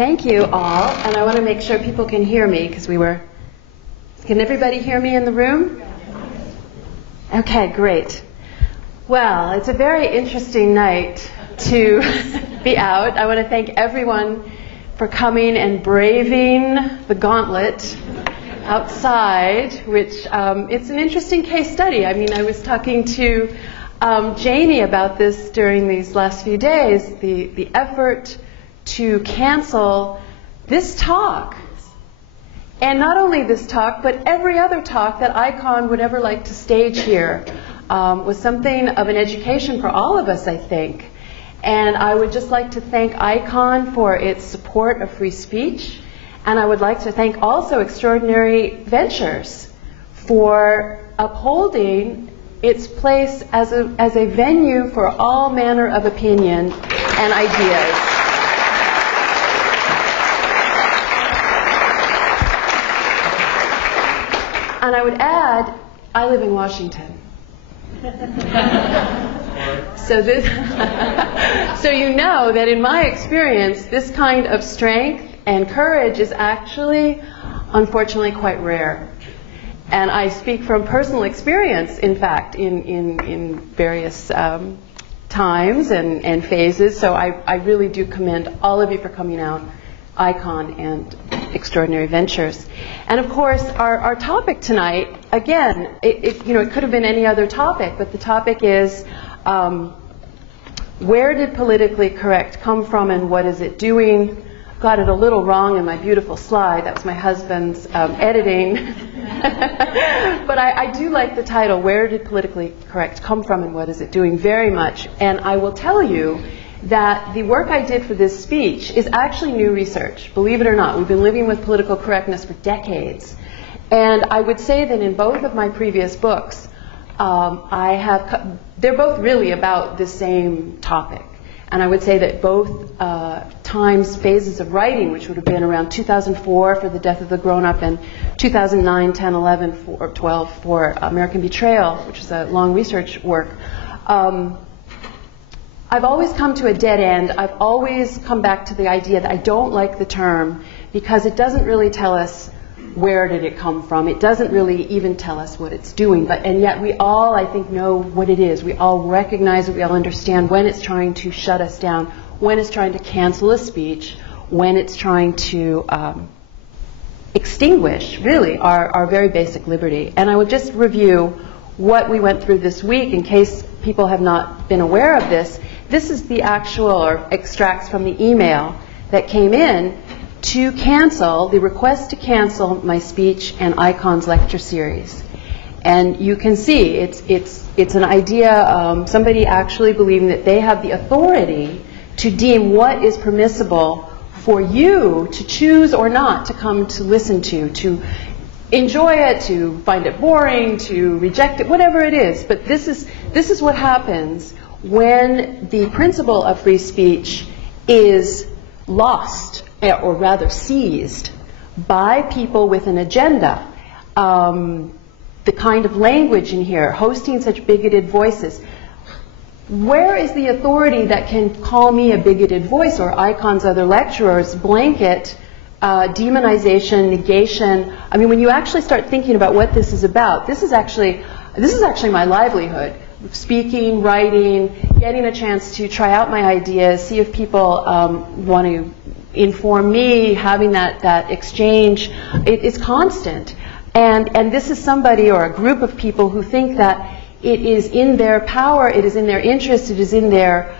Thank you all, and I want to make sure people can hear me because can everybody hear me in the room? Okay, great. Well, it's a very interesting night to be out. I want to thank everyone for coming and braving the gauntlet outside, which it's an interesting case study. I mean, I was talking to Janie about this during these last few days, the effort to cancel this talk. And not only this talk, but every other talk that ICON would ever like to stage here was something of an education for all of us, I think. And I would just like to thank ICON for its support of free speech. And I would like to thank also Extraordinary Ventures for upholding its place as a venue for all manner of opinion and ideas. And I would add, I live in Washington. So you know that in my experience, this kind of strength and courage is actually, unfortunately, quite rare. And I speak from personal experience, in fact, in various times and phases. So I really do commend all of you for coming out, ICON and Extraordinary Ventures. And of course, our topic tonight, again, it could have been any other topic, but the topic is where did politically correct come from and what is it doing? Got it a little wrong in my beautiful slide. That was my husband's editing. But I do like the title, Where Did Politically Correct Come From and What Is It Doing, very much. And I will tell you that the work I did for this speech is actually new research. Believe it or not, we've been living with political correctness for decades. And I would say that in both of my previous books, they're both really about the same topic. And I would say that both phases of writing, which would have been around 2004 for The Death of the Grown-Up and 2009, 10, 11, or 12 for American Betrayal, which is a long research work, I've always come to a dead end. I've always come back to the idea that I don't like the term because it doesn't really tell us where did it come from. It doesn't really even tell us what it's doing. And yet we all, I think, know what it is. We all recognize it. We all understand when it's trying to shut us down, when it's trying to cancel a speech, when it's trying to extinguish, really, our very basic liberty. And I would just review what we went through this week in case people have not been aware of this. This is the actual, or extracts from the email that came in to cancel, the request to cancel my speech and ICON's lecture series. And you can see it's an idea, somebody actually believing that they have the authority to deem what is permissible for you to choose or not to come to listen to enjoy it, to find it boring, to reject it, whatever it is. But this is what happens when the principle of free speech is lost, or rather seized, by people with an agenda. The kind of language in here, hosting such bigoted voices. Where is the authority that can call me a bigoted voice or ICON's other lecturers? Blanket demonization, negation. I mean, when you actually start thinking about what this is about, this is actually my livelihood. Speaking, writing, getting a chance to try out my ideas, see if people want to inform me, having that exchange. It's constant. And this is somebody or a group of people who think that it is in their power, it is in their interest, it is in their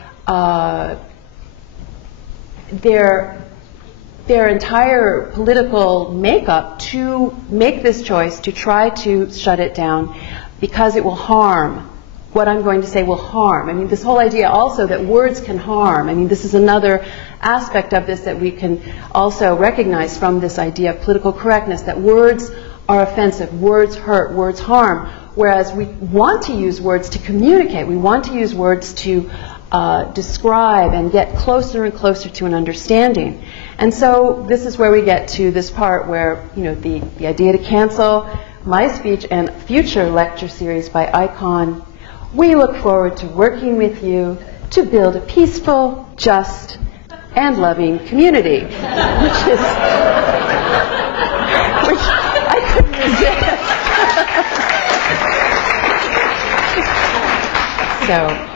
entire political makeup to make this choice, to try to shut it down because it will harm. What I'm going to say will harm. I mean, this whole idea also that words can harm. I mean, this is another aspect of this that we can also recognize from this idea of political correctness, that words are offensive, words hurt, words harm, whereas we want to use words to communicate. We want to use words to describe and get closer and closer to an understanding. And so this is where we get to this part where, the idea to cancel my speech and future lecture series by ICON. We look forward to working with you to build a peaceful, just, and loving community, which I couldn't resist. So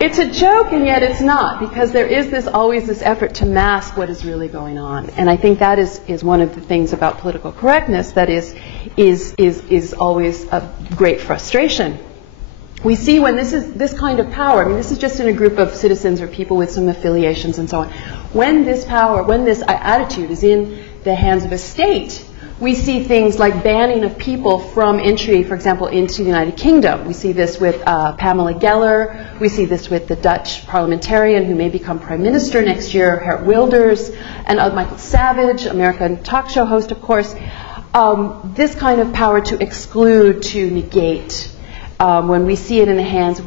it's a joke, and yet it's not, because there is always this effort to mask what is really going on. And I think that is one of the things about political correctness that is always a great frustration. We see when this kind of power, I mean, this is just in a group of citizens or people with some affiliations and so on. When this power, when this attitude is in the hands of a state, we see things like banning of people from entry, for example, into the United Kingdom. We see this with Pamela Geller. We see this with the Dutch parliamentarian who may become prime minister next year, Geert Wilders, and Michael Savage, American talk show host, of course. This kind of power to exclude, to negate. When we see it in the hands,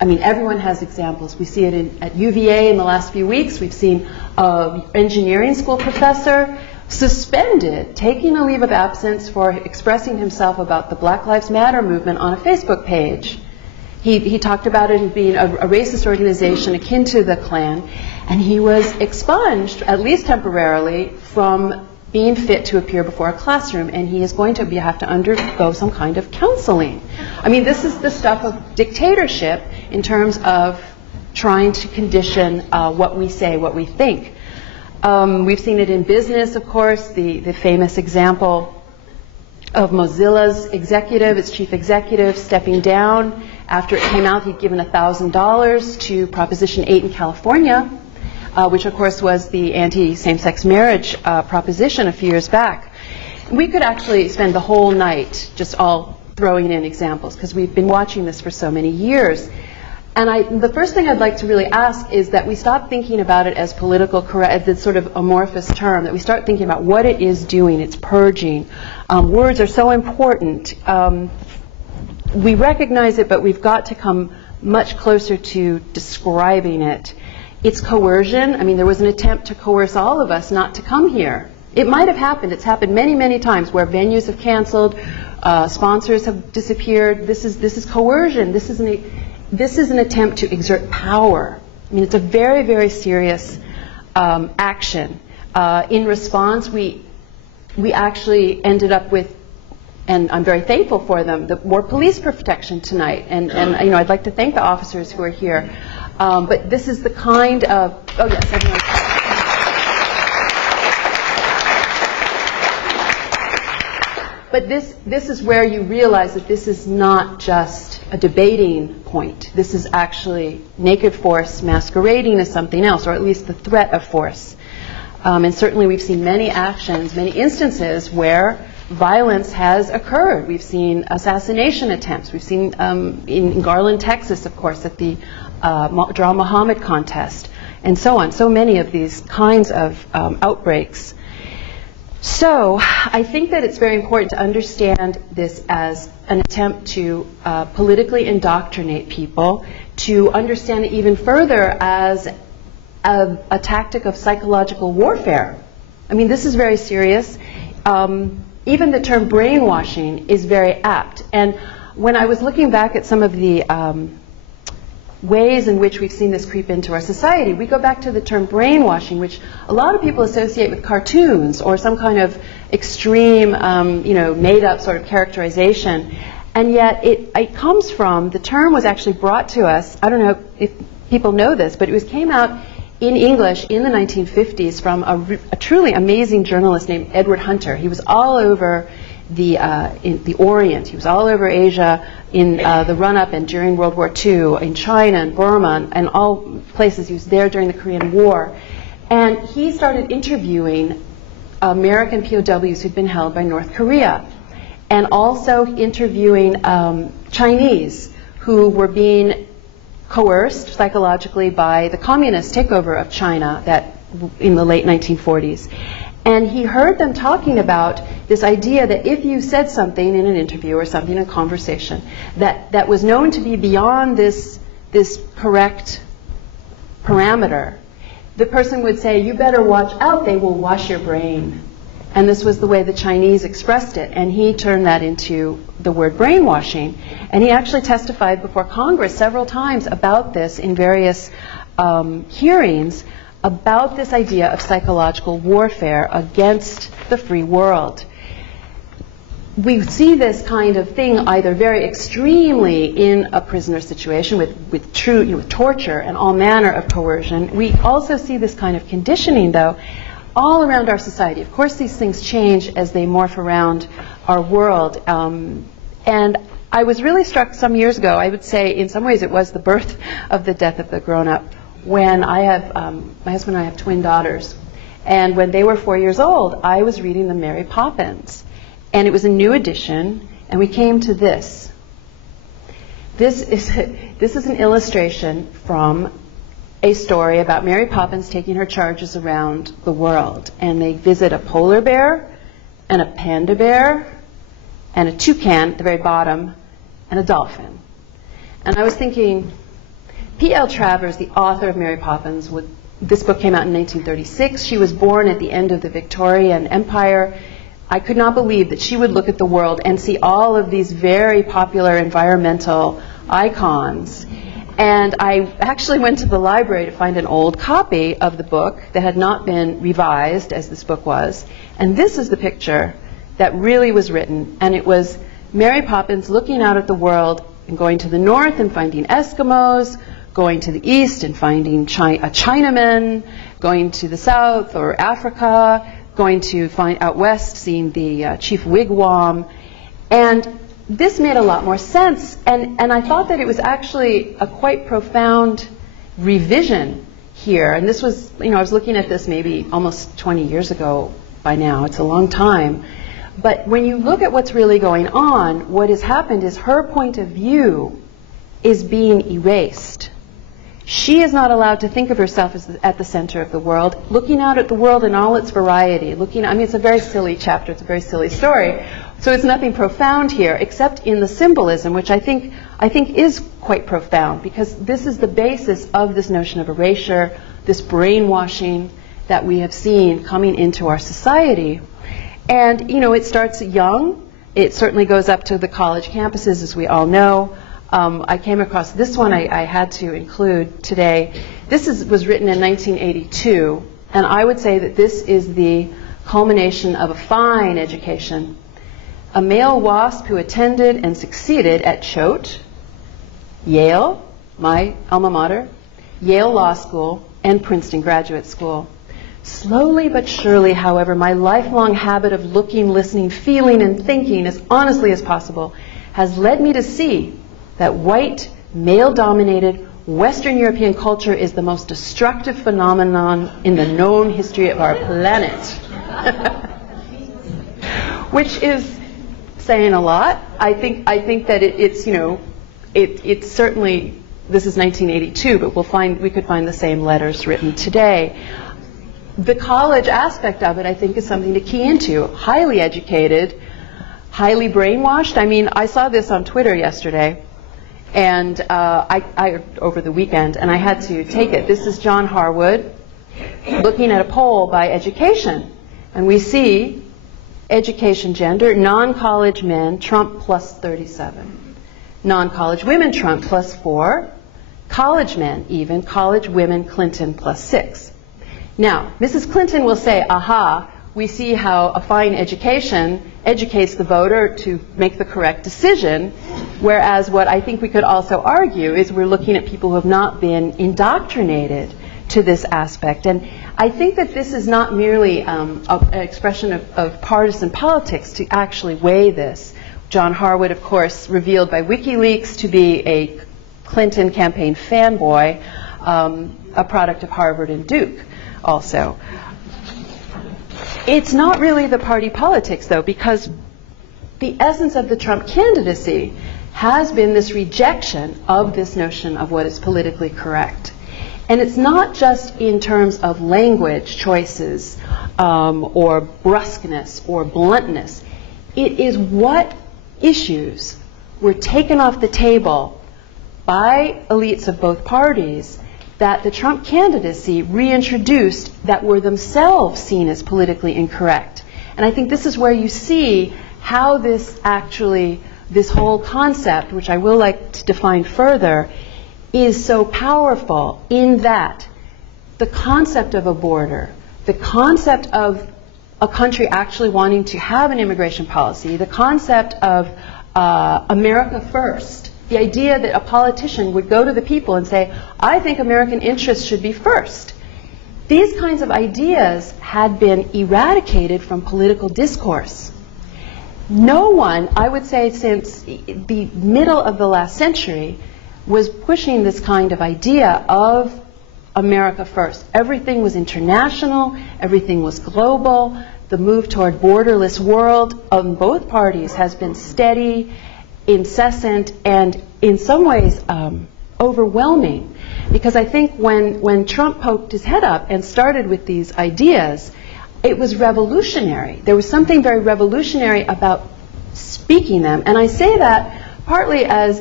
everyone has examples. We see it at UVA in the last few weeks. We've seen an engineering school professor suspended, taking a leave of absence for expressing himself about the Black Lives Matter movement on a Facebook page. He talked about it as being a racist organization akin to the Klan, and he was expunged, at least temporarily, from being fit to appear before a classroom, and he is going to have to undergo some kind of counseling. I mean, this is the stuff of dictatorship in terms of trying to condition what we say, what we think. We've seen it in business, of course, the famous example of Mozilla's executive, its chief executive, stepping down after it came out he'd given $1,000 to Proposition 8 in California, which of course was the anti-same-sex marriage proposition a few years back. We could actually spend the whole night just all throwing in examples, because we've been watching this for so many years. And the first thing I'd like to really ask is that we stop thinking about it as political correct, as this sort of amorphous term, that we start thinking about what it is doing. It's purging. Words are so important. We recognize it, but we've got to come much closer to describing it. It's coercion. I mean, there was an attempt to coerce all of us not to come here. It might have happened. It's happened many, many times where venues have canceled, sponsors have disappeared. This is coercion. This is an attempt to exert power. I mean, it's a very, very serious action. In response, we actually ended up with, and I'm very thankful for them, more police protection tonight. And I'd like to thank the officers who are here. But this is the kind of, oh yes, everyone. But this is where you realize that this is not just a debating point. This is actually naked force masquerading as something else, or at least the threat of force. And certainly we've seen many actions, many instances where violence has occurred. We've seen assassination attempts. We've seen in Garland, Texas, of course, at the Draw Muhammad contest, and so on. So many of these kinds of outbreaks. So I think that it's very important to understand this as an attempt to politically indoctrinate people, to understand it even further as a tactic of psychological warfare. I mean, this is very serious. Even the term brainwashing is very apt. And when I was looking back at some of the ways in which we've seen this creep into our society, we go back to the term brainwashing, which a lot of people associate with cartoons or some kind of extreme, made-up sort of characterization. And yet it comes from, the term was actually brought to us, I don't know if people know this, but it came out in English in the 1950s from a truly amazing journalist named Edward Hunter. He was all over in the Orient. He was all over Asia in the run-up and during World War II, in China and Burma and all places. He was there during the Korean War. And he started interviewing American POWs who'd been held by North Korea, and also interviewing Chinese who were being coerced psychologically by the communist takeover of China in the late 1940s. And he heard them talking about this idea that if you said something in an interview or something in a conversation that was known to be beyond this correct parameter, the person would say, you better watch out, they will wash your brain. And this was the way the Chinese expressed it. And he turned that into the word brainwashing. And he actually testified before Congress several times about this in various hearings about this idea of psychological warfare against the free world. We see this kind of thing either very extremely in a prisoner situation with true with torture and all manner of coercion. We also see this kind of conditioning, though, all around our society. Of course, these things change as they morph around our world. And I was really struck some years ago, I would say in some ways it was the birth of the death of the grown-up, when I have, my husband and I have twin daughters. And when they were 4 years old, I was reading them Mary Poppins. And it was a new edition, and we came to this. This is an illustration from a story about Mary Poppins taking her charges around the world. And they visit a polar bear, and a panda bear, and a toucan at the very bottom, and a dolphin. And I was thinking, P.L. Travers, the author of Mary Poppins, this book came out in 1936. She was born at the end of the Victorian Empire. I could not believe that she would look at the world and see all of these very popular environmental icons. And I actually went to the library to find an old copy of the book that had not been revised as this book was. And this is the picture that really was written. And it was Mary Poppins looking out at the world and going to the north and finding Eskimos, going to the east and finding a Chinaman, going to the south or Africa, going to find out west, seeing the chief wigwam. And this made a lot more sense. And I thought that it was actually a quite profound revision here. And this was, I was looking at this maybe almost 20 years ago by now. It's a long time. But when you look at what's really going on, what has happened is her point of view is being erased. She is not allowed to think of herself as at the center of the world, looking out at the world in all its variety. It's a very silly chapter, it's a very silly story. So it's nothing profound here, except in the symbolism, which I think is quite profound, because this is the basis of this notion of erasure, this brainwashing that we have seen coming into our society. And, it starts young. It certainly goes up to the college campuses, as we all know. I came across this one I had to include today. This was written in 1982, and I would say that this is the culmination of a fine education. A male WASP who attended and succeeded at Choate, Yale, my alma mater, Yale Law School, and Princeton Graduate School. Slowly but surely, however, my lifelong habit of looking, listening, feeling, and thinking as honestly as possible has led me to see that white, male-dominated, Western European culture is the most destructive phenomenon in the known history of our planet. Which is saying a lot. I think that it's certainly, this is 1982, but we could find the same letters written today. The college aspect of it, I think, is something to key into. Highly educated, highly brainwashed. I saw this on Twitter yesterday, and over the weekend, and I had to take it. This is John Harwood looking at a poll by education, and we see education gender, non-college men, Trump plus 37. Non-college women, Trump plus 4. College men, even. College women, Clinton plus 6. Now, Mrs. Clinton will say, aha, we see how a fine education educates the voter to make the correct decision, whereas what I think we could also argue is we're looking at people who have not been indoctrinated to this aspect. And I think that this is not merely an expression of partisan politics to actually weigh this. John Harwood, of course, revealed by WikiLeaks to be a Clinton campaign fanboy, a product of Harvard and Duke also. It's not really the party politics, though, because the essence of the Trump candidacy has been this rejection of this notion of what is politically correct. And it's not just in terms of language choices or brusqueness or bluntness. It is what issues were taken off the table by elites of both parties that the Trump candidacy reintroduced that were themselves seen as politically incorrect. And I think this is where you see how this whole concept, which I will like to define further, is so powerful in that the concept of a border, the concept of a country actually wanting to have an immigration policy, the concept of America first, the idea that a politician would go to the people and say, I think American interests should be first. These kinds of ideas had been eradicated from political discourse. No one, I would say since the middle of the last century, was pushing this kind of idea of America first. Everything was international, everything was global. The move toward borderless world of both parties has been steady, incessant, and in some ways overwhelming. Because I think when Trump poked his head up and started with these ideas, it was revolutionary. There was something very revolutionary about speaking them. And I say that partly as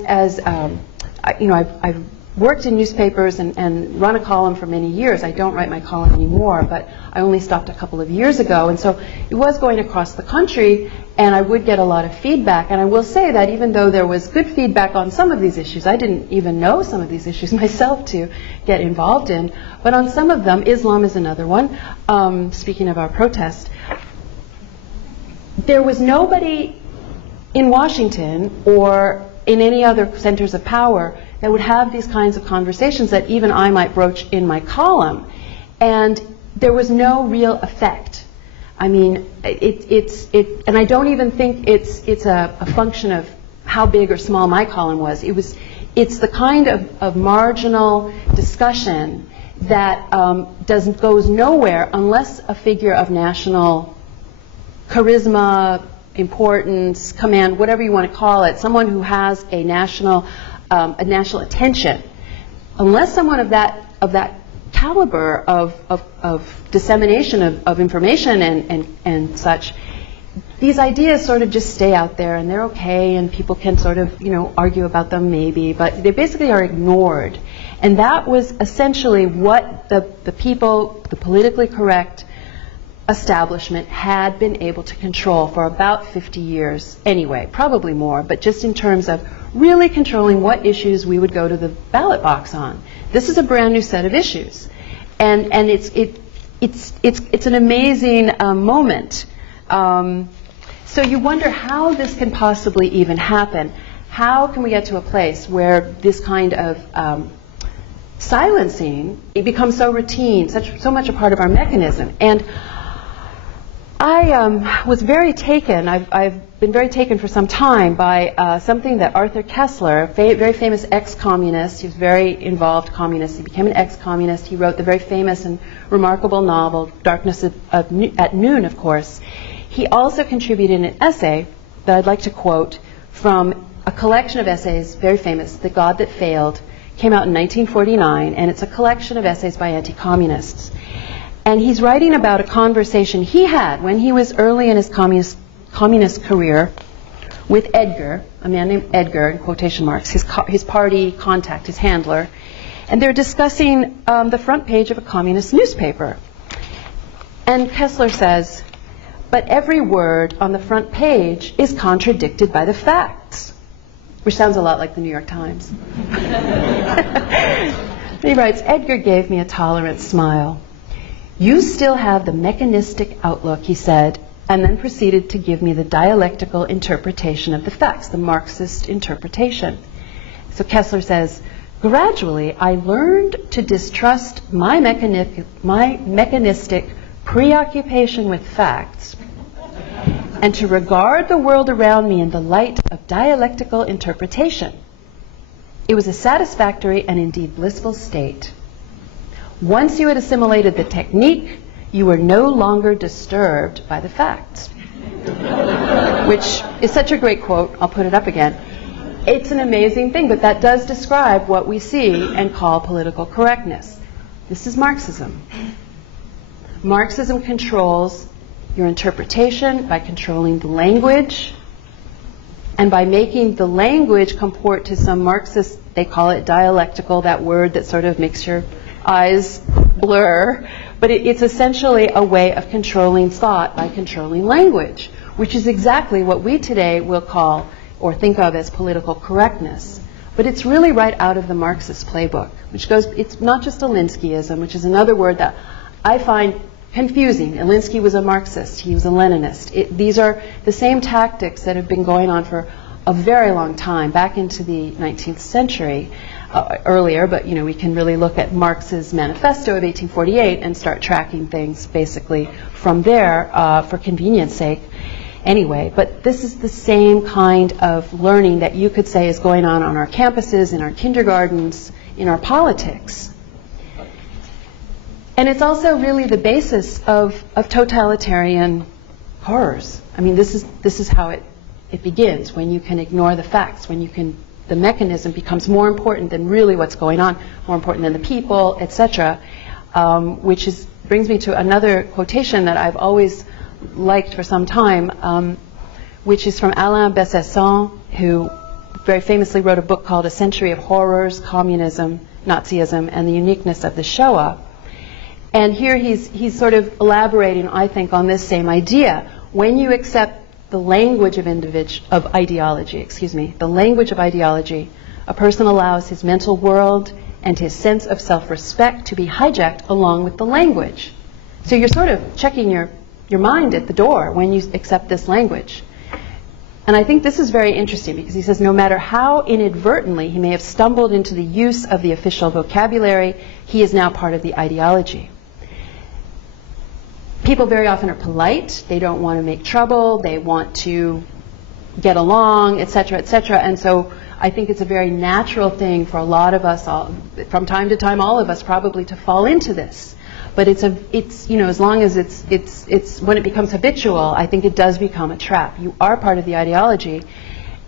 you know, I've worked in newspapers and run a column for many years. I don't write my column anymore, but I only stopped a couple of years ago. And so it was going across the country, and I would get a lot of feedback. And I will say that even though there was good feedback on some of these issues, I didn't even know some of these issues myself to get involved in. But on some of them, Islam is another one, speaking of our protest, there was nobody in Washington or in any other centers of power that would have these kinds of conversations that even I might broach in my column. And there was no real effect. I mean, and I don't even think it's a function of how big or small my column was. It's the kind of marginal discussion that goes nowhere unless a figure of national charisma, importance, command, whatever you want to call it, someone who has a national attention, unless someone of that caliber of dissemination of information and such, these ideas sort of just stay out there and they're okay and people can sort of, you know, argue about them maybe, but they basically are ignored. And that was essentially what the people, the politically correct establishment had been able to control for about 50 years anyway, probably more, but just in terms of really controlling what issues we would go to the ballot box on. This is a brand new set of issues, and it's an amazing moment. So you wonder how this can possibly even happen. How can we get to a place where this kind of silencing, it becomes so routine, so much a part of our mechanism? And I was very taken, I've been very taken for some time by something that Arthur Koestler, very famous ex-communist, he was very involved communist, he became an ex-communist, he wrote the very famous and remarkable novel, Darkness at Noon, of course. He also contributed an essay that I'd like to quote from a collection of essays, very famous, The God That Failed, came out in 1949, and it's a collection of essays by anti-communists. And he's writing about a conversation he had when he was early in his communist career with Edgar, a man named Edgar, in quotation marks, his party contact, his handler. And they're discussing the front page of a communist newspaper. And Koestler says, but every word on the front page is contradicted by the facts, which sounds a lot like the New York Times. He writes, Edgar gave me a tolerant smile. You still have the mechanistic outlook, he said, and then proceeded to give me the dialectical interpretation of the facts, the Marxist interpretation. So Koestler says, gradually I learned to distrust my mechanistic preoccupation with facts and to regard the world around me in the light of dialectical interpretation. It was a satisfactory and indeed blissful state. Once you had assimilated the technique, you were no longer disturbed by the facts. Which is such a great quote. I'll put it up again. It's an amazing thing, but that does describe what we see and call political correctness. This is Marxism. Marxism controls your interpretation by controlling the language and by making the language comport to some Marxist, they call it dialectical, that word that sort of makes your eyes blur, but it's essentially a way of controlling thought by controlling language, which is exactly what we today will call or think of as political correctness. but it's really right out of the Marxist playbook, which goes, it's not just Alinskyism, which is another word that I find confusing. Alinsky was a Marxist, he was a Leninist. These are the same tactics that have been going on for a very long time, back into the 19th century, earlier, but we can really look at Marx's manifesto of 1848 and start tracking things basically from there for convenience sake. Anyway, but this is the same kind of learning that you could say is going on our campuses, in our kindergartens, in our politics. And it's also really the basis of totalitarian horrors. I mean, this is how it begins, when you can ignore the facts, when you can, the mechanism becomes more important than really what's going on, more important than the people, etc. Which brings me to another quotation that I've always liked for some time, which is from Alain Bessasson, who very famously wrote a book called A Century of Horrors, Communism, Nazism, and the Uniqueness of the Shoah. And here he's sort of elaborating, I think, on this same idea. When you accept the language of ideology, the language of ideology, a person allows his mental world and his sense of self-respect to be hijacked along with the language. So you're sort of checking your mind at the door when you accept this language. And I think this is very interesting, because he says no matter how inadvertently he may have stumbled into the use of the official vocabulary, he is now part of the ideology. People very often are polite, they don't want to make trouble, they want to get along, etc., etc. And so I think it's a very natural thing for a lot of us, from time to time, all of us probably, to fall into this. But it's as long as it's when it becomes habitual, I think it does become a trap. You are part of the ideology,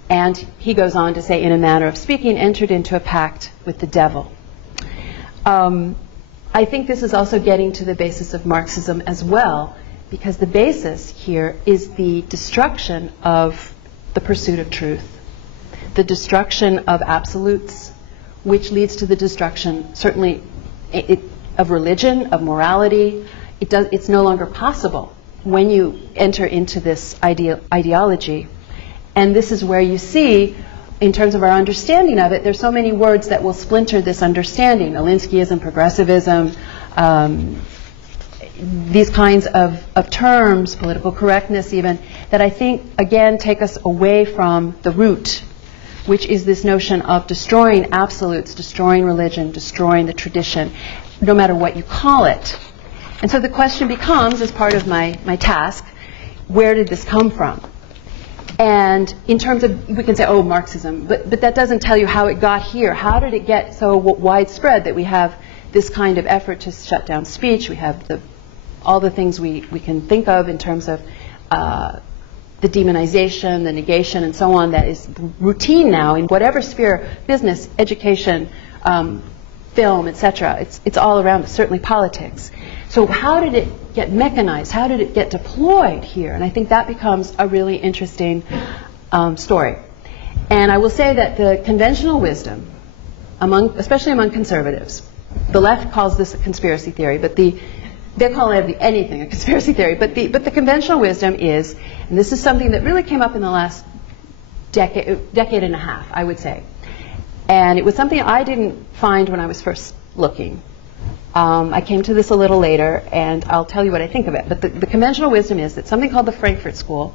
and he goes on to say, in a manner of speaking, entered into a pact with the devil. I think this is also getting to the basis of Marxism as well, because the basis here is the destruction of the pursuit of truth, the destruction of absolutes, which leads to the destruction, certainly, of religion, of morality. It's no longer possible when you enter into this ideology. And this is where you see, in terms of our understanding of it, there's so many words that will splinter this understanding. Alinskyism, progressivism, these kinds of terms, political correctness even, that I think, again, take us away from the root, which is this notion of destroying absolutes, destroying religion, destroying the tradition, no matter what you call it. And so the question becomes, as part of my task, where did this come from? And in terms of, we can say, oh, Marxism, but that doesn't tell you how it got here. How did it get so widespread that we have this kind of effort to shut down speech? We have all the things we can think of in terms of the demonization, the negation, and so on, that is routine now in whatever sphere, business, education, film, etc. It's all around us, certainly politics. So how did it get mechanized? How did it get deployed here? And I think that becomes a really interesting story. And I will say that the conventional wisdom, especially among conservatives, the left calls this a conspiracy theory, but they call anything a conspiracy theory. But the conventional wisdom is, and this is something that really came up in the last decade and a half, I would say. And it was something I didn't find when I was first looking. I came to this a little later, and I'll tell you what I think of it. But the conventional wisdom is that something called the Frankfurt School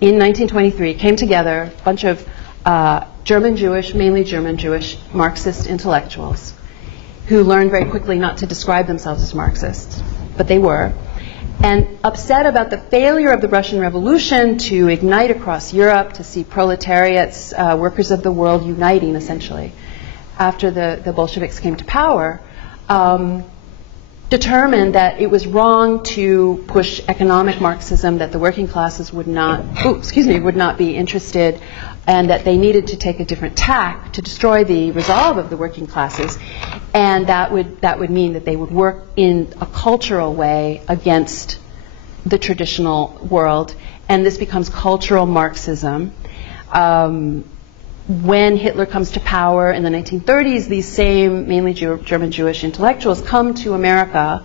in 1923 came together, a bunch of mainly German Jewish Marxist intellectuals who learned very quickly not to describe themselves as Marxists, but they were, and upset about the failure of the Russian Revolution to ignite across Europe, to see proletariats, workers of the world uniting, essentially, after the Bolsheviks came to power. Determined that it was wrong to push economic Marxism, that the working classes would not be interested, and that they needed to take a different tack to destroy the resolve of the working classes, and that would mean that they would work in a cultural way against the traditional world, and this becomes cultural Marxism. When Hitler comes to power in the 1930s, these same mainly German Jewish intellectuals come to America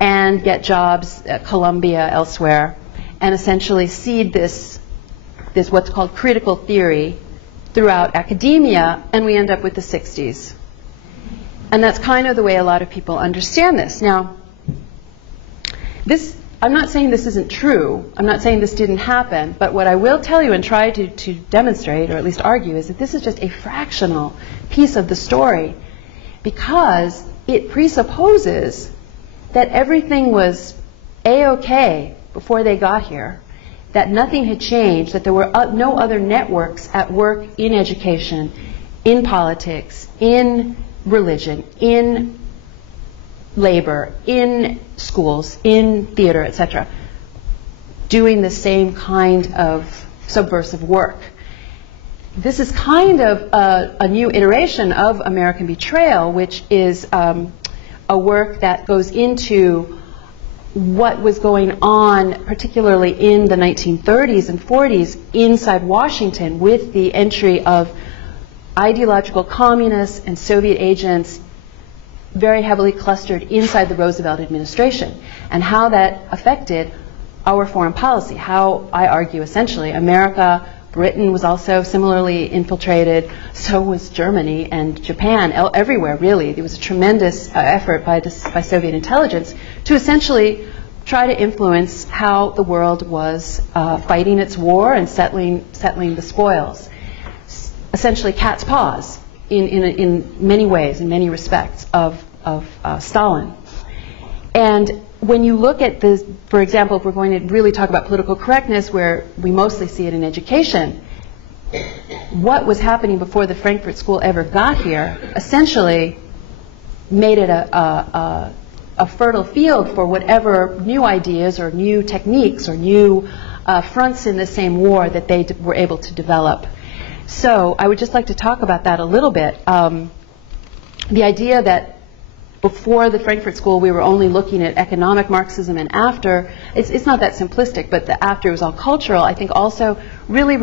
and get jobs at Columbia, elsewhere, and essentially seed this what's called critical theory throughout academia, and we end up with the 60s. And that's kind of the way a lot of people understand this. Now, I'm not saying this isn't true. I'm not saying this didn't happen. But what I will tell you and try to demonstrate, or at least argue, is that this is just a fractional piece of the story, because it presupposes that everything was A-OK before they got here, that nothing had changed, that there were no other networks at work in education, in politics, in religion, in labor, in schools, in theater, etc., doing the same kind of subversive work. This is kind of a new iteration of American Betrayal, which is a work that goes into what was going on, particularly in the 1930s and 40s inside Washington, with the entry of ideological communists and Soviet agents very heavily clustered inside the Roosevelt administration, and how that affected our foreign policy. How, I argue, essentially, America, Britain was also similarly infiltrated, so was Germany and Japan, everywhere really. There was a tremendous effort by Soviet intelligence to essentially try to influence how the world was fighting its war and settling the spoils. Essentially cat's paws in many ways, in many respects, of Stalin. And when you look at this, for example, if we're going to really talk about political correctness, where we mostly see it in education, what was happening before the Frankfurt School ever got here essentially made it a fertile field for whatever new ideas or new techniques or new fronts in the same war that they were able to develop. So I would just like to talk about that a little bit. The idea that before the Frankfurt School we were only looking at economic Marxism, and after, it's not that simplistic, but the after was all cultural, I think also really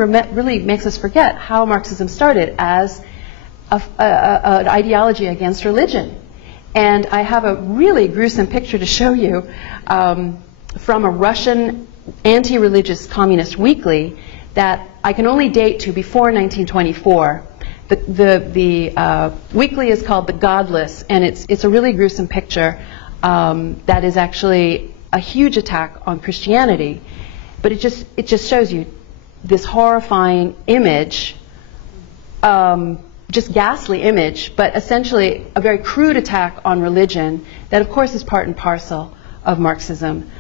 makes us forget how Marxism started as an ideology against religion. And I have a really gruesome picture to show you from a Russian anti-religious communist weekly that I can only date to before 1924. The weekly is called The Godless, and it's a really gruesome picture that is actually a huge attack on Christianity. But it just shows you this horrifying image, just ghastly image, but essentially a very crude attack on religion that, of course, is part and parcel of Marxism.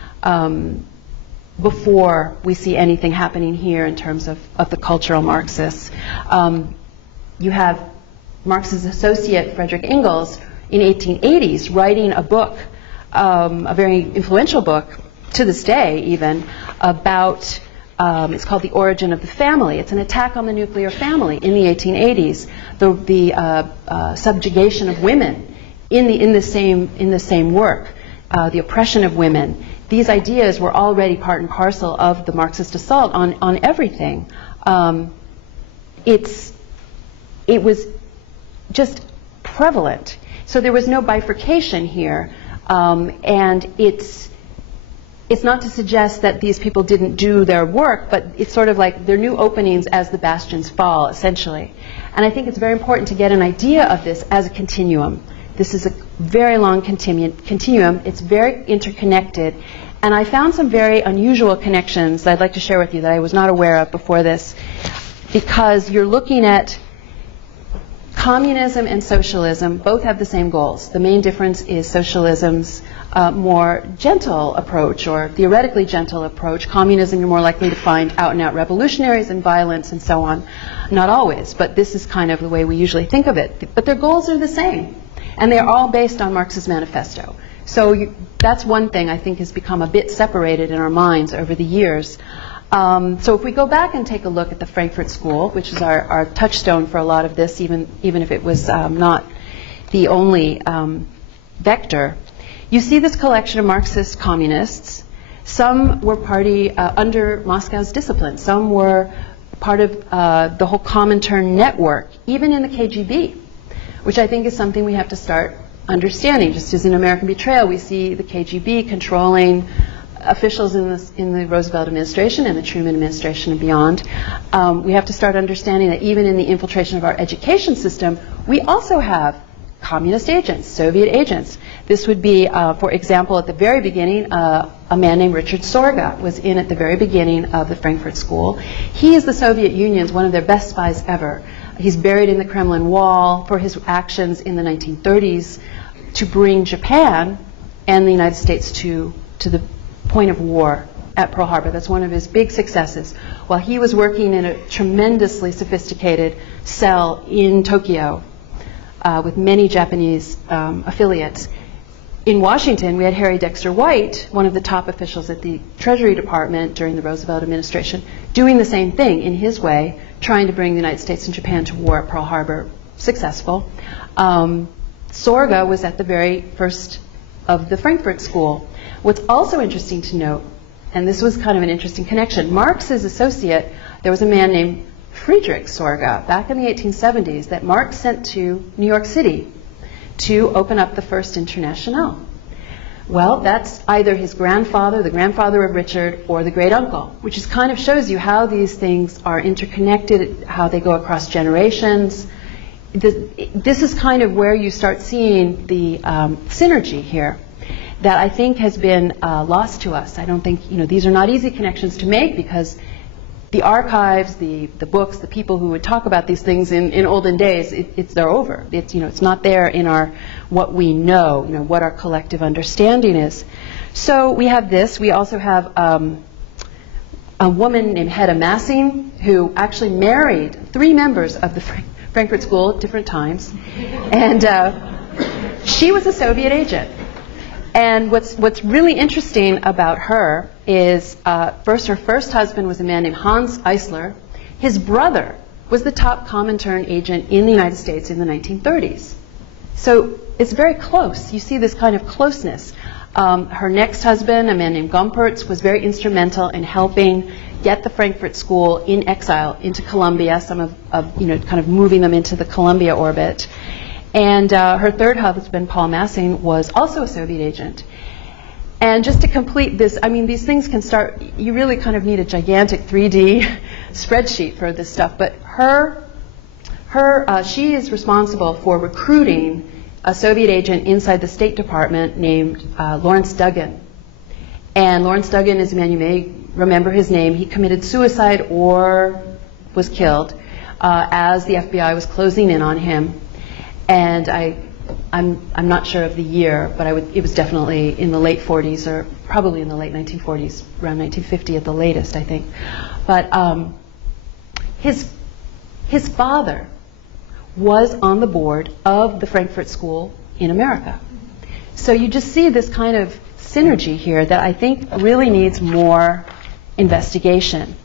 Before we see anything happening here in terms of the cultural Marxists. You have Marx's associate Frederick Engels in 1880s writing a book, a very influential book to this day even, about, it's called The Origin of the Family. It's an attack on the nuclear family in the 1880s, the subjugation of women in the same work, the oppression of women. These ideas were already part and parcel of the Marxist assault on everything. It was just prevalent. So there was no bifurcation here. And it's not to suggest that these people didn't do their work, but it's sort of like there are new openings as the bastions fall, essentially. And I think it's very important to get an idea of this as a continuum. This is a very long continuum. It's very interconnected. And I found some very unusual connections that I'd like to share with you that I was not aware of before this, because you're looking at communism and socialism. Both have the same goals. The main difference is socialism's more gentle approach, or theoretically gentle approach. Communism, you're more likely to find out-and-out revolutionaries and violence and so on. Not always, but this is kind of the way we usually think of it. But their goals are the same. And they're all based on Marx's manifesto. So that's one thing I think has become a bit separated in our minds over the years. So if we go back and take a look at the Frankfurt School, which is our touchstone for a lot of this, even if it was not the only vector, you see this collection of Marxist communists. Some were under Moscow's discipline. Some were part of the whole Comintern network, even in the KGB, which I think is something we have to start understanding. Just as in American Betrayal, we see the KGB controlling officials in the Roosevelt administration and the Truman administration and beyond, we have to start understanding that even in the infiltration of our education system, we also have communist agents, Soviet agents. This would be, for example, at the very beginning, a man named Richard Sorga was in at the very beginning of the Frankfurt School. He is the Soviet Union's one of their best spies ever. He's buried in the Kremlin wall for his actions in the 1930s to bring Japan and the United States to the point of war at Pearl Harbor. That's one of his big successes. While he was working in a tremendously sophisticated cell in Tokyo with many Japanese affiliates, in Washington we had Harry Dexter White, one of the top officials at the Treasury Department during the Roosevelt administration, doing the same thing in his way, trying to bring the United States and Japan to war at Pearl Harbor. Successful. Sorga was at the very first of the Frankfurt School. What's also interesting to note, and this was kind of an interesting connection, Marx's associate, there was a man named Friedrich Sorga back in the 1870s that Marx sent to New York City to open up the First Internationale. Well, that's either his grandfather, the grandfather of Richard, or the great uncle, which is kind of shows you how these things are interconnected, how they go across generations. This is kind of where you start seeing the synergy here that I think has been lost to us. I don't think, these are not easy connections to make because the archives, the books, the people who would talk about these things in olden days, they're over. It's not there in our what we know, what our collective understanding is. So we have this. We also have a woman named Hedda Massing who actually married 3 members of the Frankfurt School at different times, and she was a Soviet agent. And what's really interesting about her is, first, her first husband was a man named Hans Eisler. His brother was the top Comintern agent in the United States in the 1930s. So it's very close. You see this kind of closeness. Her next husband, a man named Gompertz, was very instrumental in helping get the Frankfurt School in exile into Columbia, some of kind of moving them into the Columbia orbit. And her third husband, Paul Massing, was also a Soviet agent. And just to complete this, these things can start, you really kind of need a gigantic 3D spreadsheet for this stuff. But she is responsible for recruiting a Soviet agent inside the State Department named Lawrence Duggan. And Lawrence Duggan is a man, you may remember his name. He committed suicide or was killed as the FBI was closing in on him. And I'm not sure of the year, but it was definitely in the late 40s or probably in the late 1940s, around 1950 at the latest, I think. But his father was on the board of the Frankfurt School in America. So you just see this kind of synergy here that I think really needs more investigation.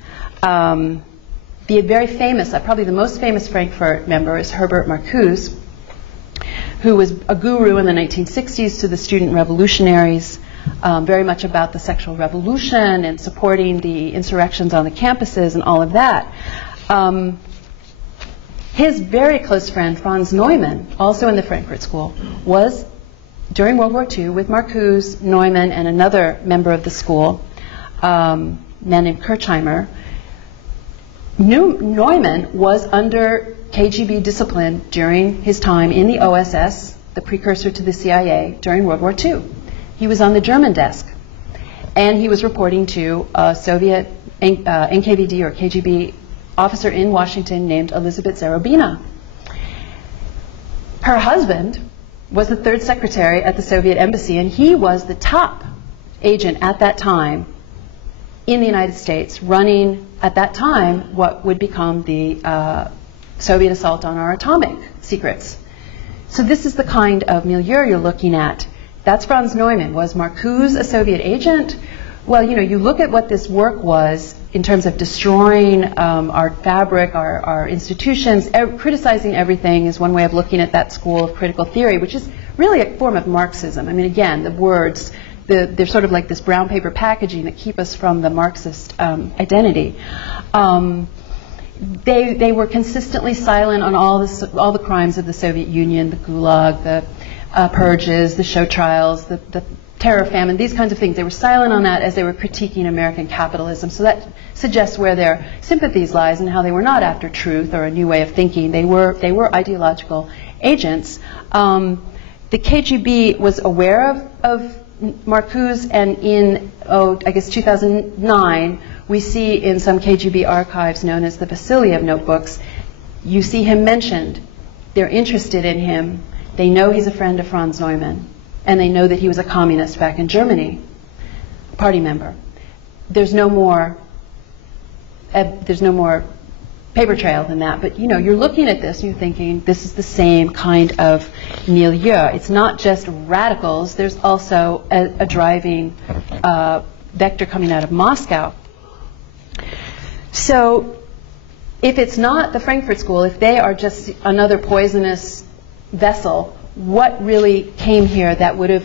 The very famous, probably the most famous Frankfurt member is Herbert Marcuse, who was a guru in the 1960s to the student revolutionaries, very much about the sexual revolution and supporting the insurrections on the campuses and all of that. His very close friend, Franz Neumann, also in the Frankfurt School, was during World War II with Marcuse, Neumann, and another member of the school, a man named Kirchheimer. Neumann was under KGB discipline during his time in the OSS, the precursor to the CIA, during World War II. He was on the German desk, and he was reporting to a Soviet NKVD or KGB officer in Washington named Elizabeth Zarubina. Her husband was the third secretary at the Soviet embassy, and he was the top agent at that time in the United States, running at that time what would become the Soviet assault on our atomic secrets. So this is the kind of milieu you're looking at. That's Franz Neumann. Was Marcuse a Soviet agent? Well, you look at what this work was in terms of destroying our fabric, our institutions, criticizing everything is one way of looking at that school of critical theory, which is really a form of Marxism. Again, the words, they're sort of like this brown paper packaging that keep us from the Marxist identity. They were consistently silent on all the crimes of the Soviet Union, the Gulag, the purges, the show trials, the terror, famine, these kinds of things. They were silent on that as they were critiquing American capitalism. So that suggests where their sympathies lies and how they were not after truth or a new way of thinking. They were ideological agents. The KGB was aware of Marcuse, and in, I guess 2009, we see in some KGB archives known as the Vasiliev notebooks, you see him mentioned. They're interested in him. They know he's a friend of Franz Neumann. And they know that he was a communist back in Germany, a party member. There's no more paper trail than that. But you're looking at this and you're thinking this is the same kind of milieu. It's not just radicals. There's also a driving vector coming out of Moscow. So if it's not the Frankfurt School, if they are just another poisonous vessel, what really came here that would have,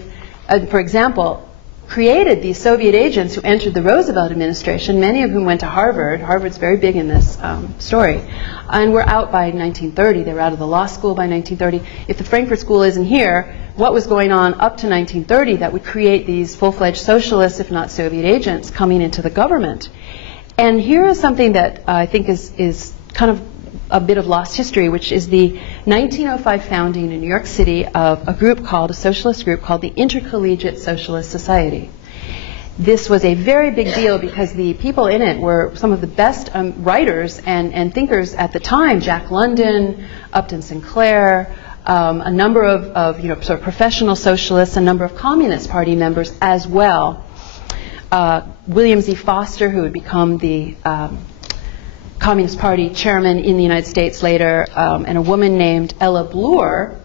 for example, created these Soviet agents who entered the Roosevelt administration, many of whom went to Harvard. Harvard's very big in this story. And were out by 1930. They were out of the law school by 1930. If the Frankfurt School isn't here, what was going on up to 1930 that would create these full-fledged socialists, if not Soviet agents, coming into the government? And here is something that I think is kind of a bit of lost history, which is the 1905 founding in New York City of a socialist group called the Intercollegiate Socialist Society. This was a very big deal because the people in it were some of the best writers and thinkers at the time. Jack London, Upton Sinclair, a number of sort of professional socialists, a number of Communist Party members as well. William Z. Foster, who would become the Communist Party chairman in the United States later, and a woman named Ella Bloor,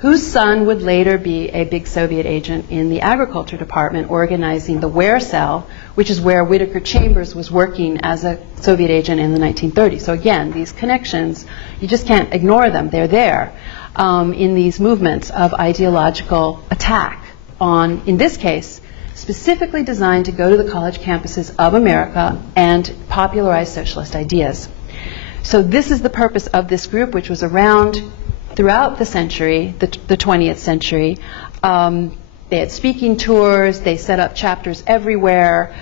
whose son would later be a big Soviet agent in the agriculture department organizing the Ware Cell, which is where Whittaker Chambers was working as a Soviet agent in the 1930s. So again, these connections, you just can't ignore them. They're there in these movements of ideological attack on, in this case, specifically designed to go to the college campuses of America and popularize socialist ideas. So this is the purpose of this group, which was around throughout the century, the 20th century. They had speaking tours. They set up chapters everywhere.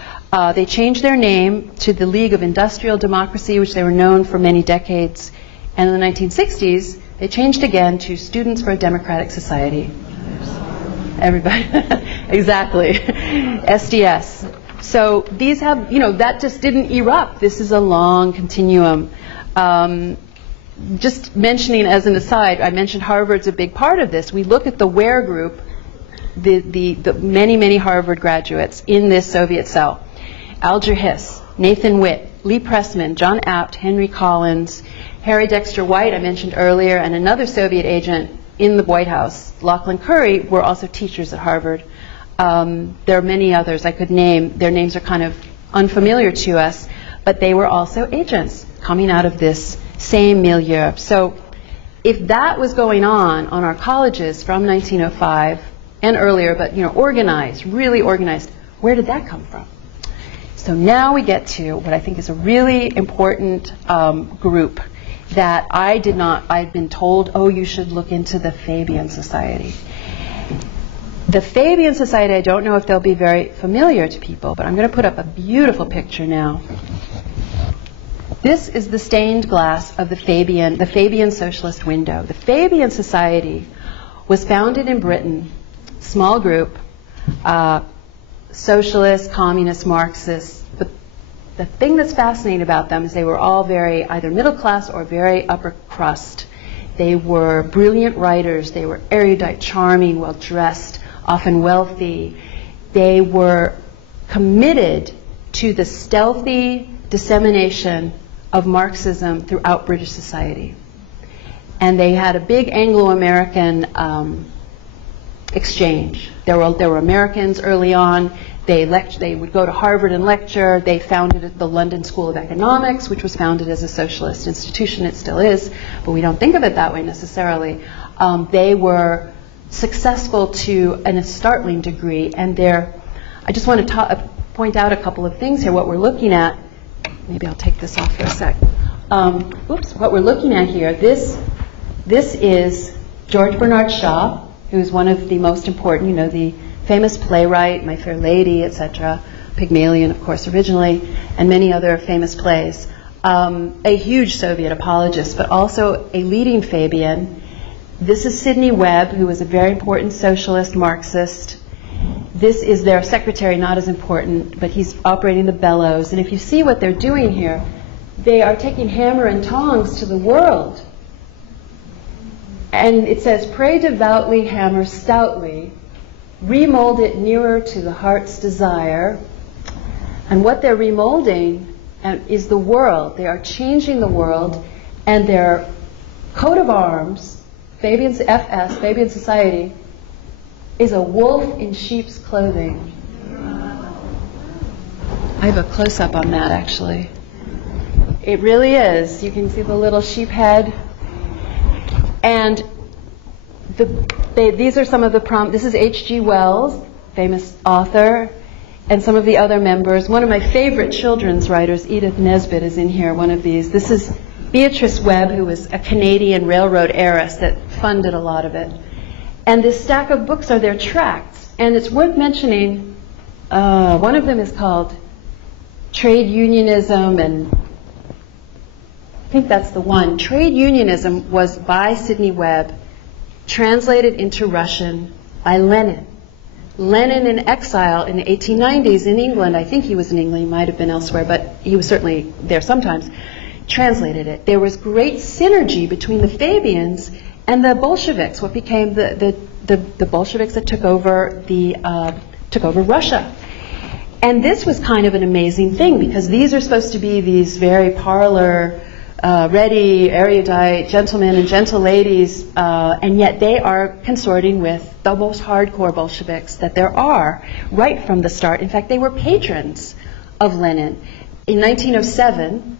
They changed their name to the League of Industrial Democracy, which they were known for many decades. And in the 1960s, they changed again to Students for a Democratic Society. Everybody, exactly, SDS. So these have, that just didn't erupt. This is a long continuum. Just mentioning as an aside, I mentioned Harvard's a big part of this. We look at the Ware group, the many, many Harvard graduates in this Soviet cell. Alger Hiss, Nathan Witt, Lee Pressman, John Abt, Henry Collins, Harry Dexter White, I mentioned earlier, and another Soviet agent in the White House, Lachlan Curry, were also teachers at Harvard. There are many others I could name. Their names are kind of unfamiliar to us, but they were also agents coming out of this same milieu. So if that was going on our colleges from 1905 and earlier, but organized, really organized, where did that come from? So now we get to what I think is a really important group that I'd been told, you should look into the Fabian Society. The Fabian Society, I don't know if they'll be very familiar to people, but I'm going to put up a beautiful picture now. This is the stained glass of the Fabian socialist window. The Fabian Society was founded in Britain, small group, socialists, communists, Marxists. But the thing that's fascinating about them is they were all very either middle class or very upper crust. They were brilliant writers. They were erudite, charming, well-dressed, often wealthy. They were committed to the stealthy dissemination of Marxism throughout British society. And they had a big Anglo-American exchange. There were Americans early on. They would go to Harvard and lecture. They founded the London School of Economics, which was founded as a socialist institution. It still is, but we don't think of it that way necessarily. They were successful to a startling degree, and I just want to point out a couple of things here. What we're looking at, maybe I'll take this off for a sec. What we're looking at here, this is George Bernard Shaw, who's one of the most important, the famous playwright, My Fair Lady, etc., Pygmalion, of course, originally, and many other famous plays. A huge Soviet apologist, but also a leading Fabian. This is Sidney Webb, who was a very important socialist, Marxist. This is their secretary, not as important, but he's operating the bellows. And if you see what they're doing here, they are taking hammer and tongs to the world. And it says, pray devoutly, hammer stoutly, remold it nearer to the heart's desire. And what they're remolding is the world. They are changing the world, and their coat of arms, Fabian's FS, Fabian Society, is a wolf in sheep's clothing. I have a close-up on that, actually. It really is. You can see the little sheep head. And these are some of the this is H.G. Wells, famous author, and some of the other members. One of my favorite children's writers, Edith Nesbit, is in here, one of these. This is Beatrice Webb, who was a Canadian railroad heiress that funded a lot of it. And this stack of books are their tracts. And it's worth mentioning, one of them is called Trade Unionism, and I think that's the one. Trade Unionism was by Sidney Webb, translated into Russian by Lenin. Lenin in exile in the 1890s in England, I think he was in England, he might have been elsewhere, but he was certainly there sometimes, translated it. There was great synergy between the Fabians and the Bolsheviks, what became the Bolsheviks that took over Russia. And this was kind of an amazing thing, because these are supposed to be these very parlor, ready, erudite gentlemen and gentle ladies, and yet they are consorting with the most hardcore Bolsheviks that there are right from the start. In fact, they were patrons of Lenin. In 1907,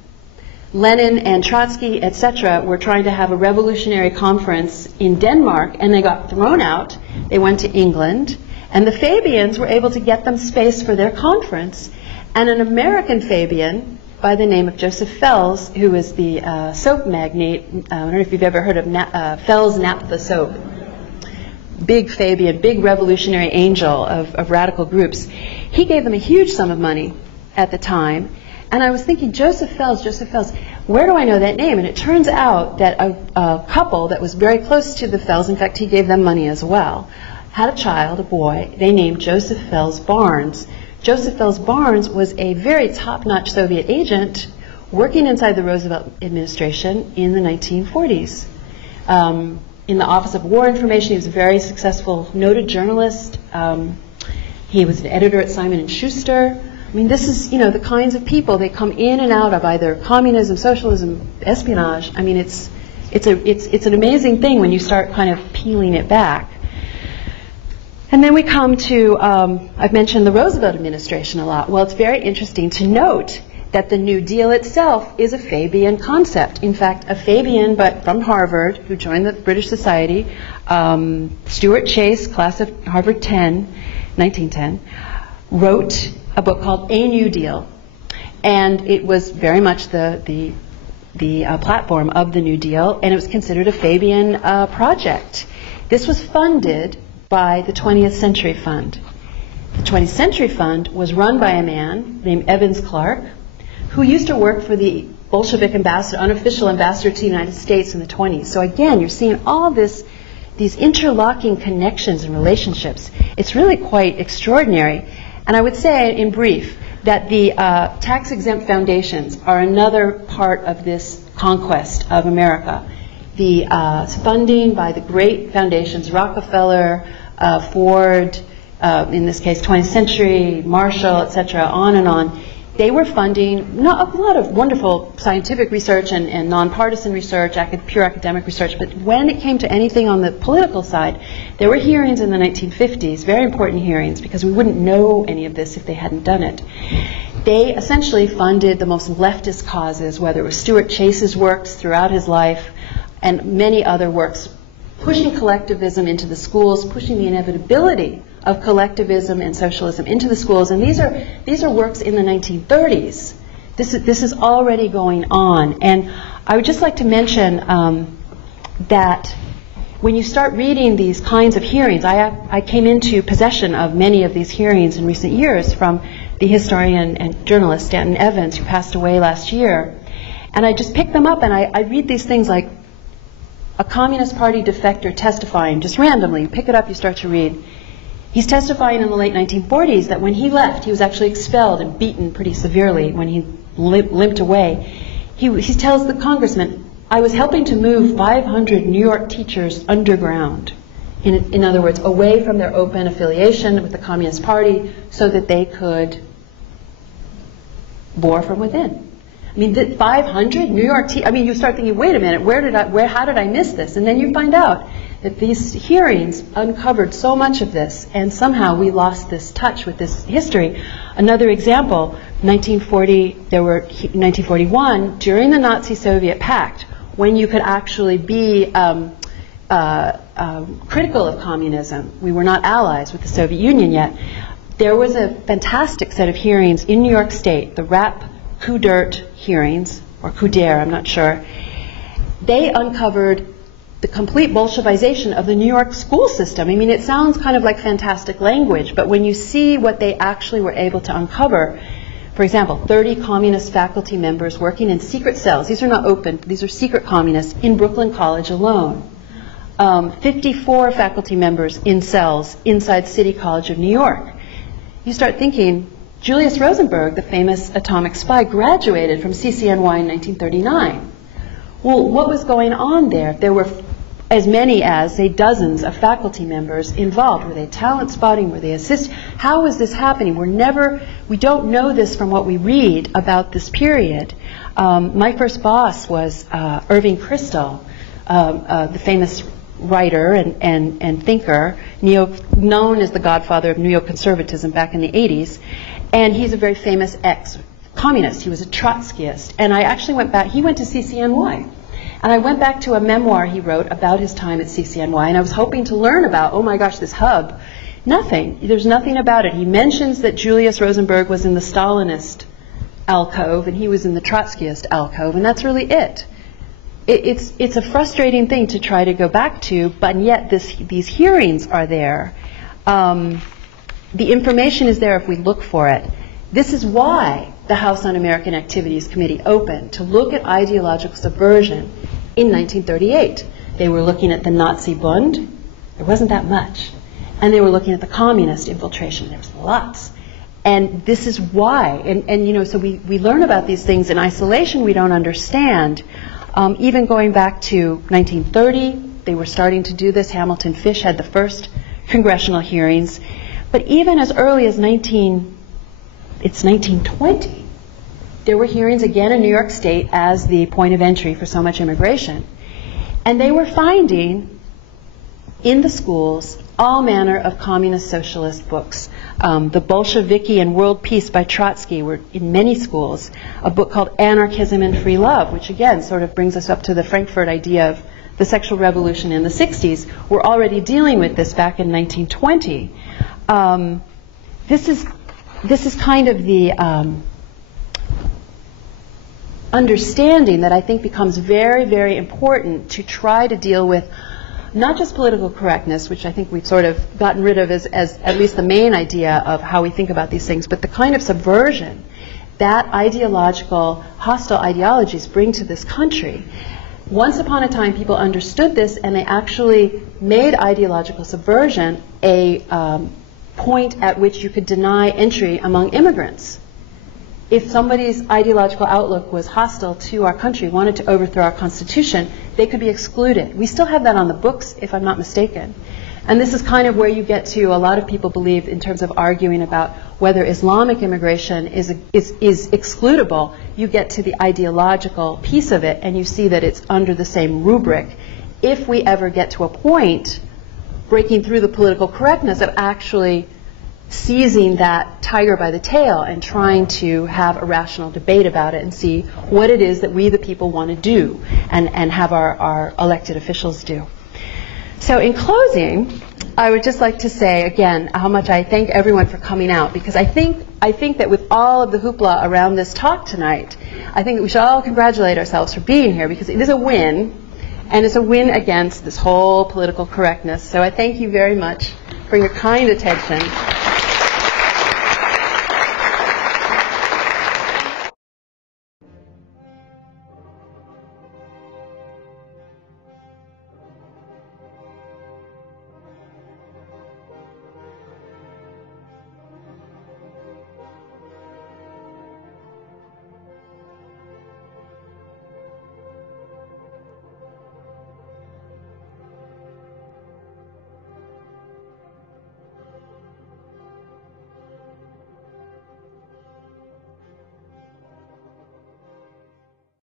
Lenin and Trotsky, etc., were trying to have a revolutionary conference in Denmark, and they got thrown out. They went to England, and the Fabians were able to get them space for their conference. And an American Fabian by the name of Joseph Fels, who is the soap magnate. I don't know if you've ever heard of Fels Naphtha soap. Big Fabian, big revolutionary angel of radical groups. He gave them a huge sum of money at the time. And I was thinking, Joseph Fels, where do I know that name? And it turns out that a couple that was very close to the Fels, in fact, he gave them money as well, had a child, a boy. They named Joseph Fels Barnes. Joseph Fels Barnes was a very top-notch Soviet agent working inside the Roosevelt administration in the 1940s. In the Office of War Information, he was a very successful, noted journalist. He was an editor at Simon & Schuster. I mean, this is, the kinds of people they come in and out of either communism, socialism, espionage. I mean, it's an amazing thing when you start kind of peeling it back. And then we come to, I've mentioned the Roosevelt administration a lot. Well, it's very interesting to note that the New Deal itself is a Fabian concept. In fact, a Fabian, but from Harvard, who joined the British Society, Stuart Chase, class of Harvard 1910, wrote a book called A New Deal. And it was very much the platform of the New Deal, and it was considered a Fabian project. This was funded by the 20th Century Fund. The 20th Century Fund was run by a man named Evans Clark, who used to work for the Bolshevik ambassador, unofficial ambassador to the United States in the 20s. So again, you're seeing all these interlocking connections and relationships. It's really quite extraordinary. And I would say, in brief, that the tax-exempt foundations are another part of this conquest of America. The funding by the great foundations, Rockefeller, Ford, in this case 20th Century, Marshall, etc., on and on, they were funding a lot of wonderful scientific research and nonpartisan research, pure academic research, but when it came to anything on the political side, there were hearings in the 1950s, very important hearings, because we wouldn't know any of this if they hadn't done it. They essentially funded the most leftist causes, whether it was Stuart Chase's works throughout his life, and many other works, pushing collectivism into the schools, pushing the inevitability of collectivism and socialism into the schools. And these are works in the 1930s. This is already going on. And I would just like to mention that when you start reading these kinds of hearings, I came into possession of many of these hearings in recent years from the historian and journalist Stanton Evans, who passed away last year. And I just picked them up, and I read these things like a Communist Party defector testifying, just randomly. You pick it up, you start to read. He's testifying in the late 1940s that when he left, he was actually expelled and beaten pretty severely when he limped away. He tells the congressman, I was helping to move 500 New York teachers underground. In other words, away from their open affiliation with the Communist Party so that they could bore from within. I mean, 500 New York teachers, I mean, you start thinking, wait a minute, how did I miss this? And then you find out that these hearings uncovered so much of this, and somehow we lost this touch with this history. Another example, 1941, during the Nazi-Soviet pact, when you could actually be critical of communism, we were not allies with the Soviet Union yet, there was a fantastic set of hearings in New York State, the Rapp coup dirt hearings, or coup d'eire, I'm not sure. They uncovered the complete Bolshevization of the New York school system. I mean, it sounds kind of like fantastic language, but when you see what they actually were able to uncover, for example, 30 communist faculty members working in secret cells. These are not open, these are secret communists in Brooklyn College alone. 54 faculty members in cells inside City College of New York. You start thinking, Julius Rosenberg, the famous atomic spy, graduated from CCNY in 1939. Well, what was going on there? There were as many as, say, dozens of faculty members involved. Were they talent spotting? Were they assist? How was this happening? We don't know this from what we read about this period. My first boss was Irving Kristol, the famous writer and thinker, known as the godfather of neoconservatism back in the 80s. And he's a very famous ex-communist. He was a Trotskyist. And I actually went back, he went to CCNY. And I went back to a memoir he wrote about his time at CCNY, and I was hoping to learn about, oh my gosh, this hub. Nothing. There's nothing about it. He mentions that Julius Rosenberg was in the Stalinist alcove, and he was in the Trotskyist alcove, and that's really it. It's a frustrating thing to try to go back to, but yet these hearings are there. The information is there if we look for it. This is why the House Un-American Activities Committee opened to look at ideological subversion in 1938. They were looking at the Nazi Bund. There wasn't that much. And they were looking at the communist infiltration. There was lots. And this is why. And you know, so we learn about these things in isolation. We don't understand. Even going back to 1930, they were starting to do this. Hamilton Fish had the first congressional hearings. But even as early as 1920, there were hearings again in New York State as the point of entry for so much immigration. And they were finding in the schools all manner of communist socialist books. The Bolsheviki and World Peace by Trotsky were in many schools. A book called Anarchism and Free Love, which again sort of brings us up to the Frankfurt idea of the sexual revolution in the 60s. We're already dealing with this back in 1920. This is kind of the understanding that I think becomes very, very important to try to deal with not just political correctness, which I think we've sort of gotten rid of as at least the main idea of how we think about these things, but the kind of subversion that ideological, hostile ideologies bring to this country. Once upon a time, people understood this, and they actually made ideological subversion a point at which you could deny entry among immigrants. If somebody's ideological outlook was hostile to our country, wanted to overthrow our Constitution, they could be excluded. We still have that on the books, if I'm not mistaken. And this is kind of where you get to, a lot of people believe in terms of arguing about whether Islamic immigration is excludable. You get to the ideological piece of it, and you see that it's under the same rubric. If we ever get to a point breaking through the political correctness of actually seizing that tiger by the tail and trying to have a rational debate about it and see what it is that we the people want to do and have our elected officials do. So in closing, I would just like to say again how much I thank everyone for coming out, because I think that with all of the hoopla around this talk tonight, I think that we should all congratulate ourselves for being here, because it is a win. And it's a win against this whole political correctness. So I thank you very much for your kind attention.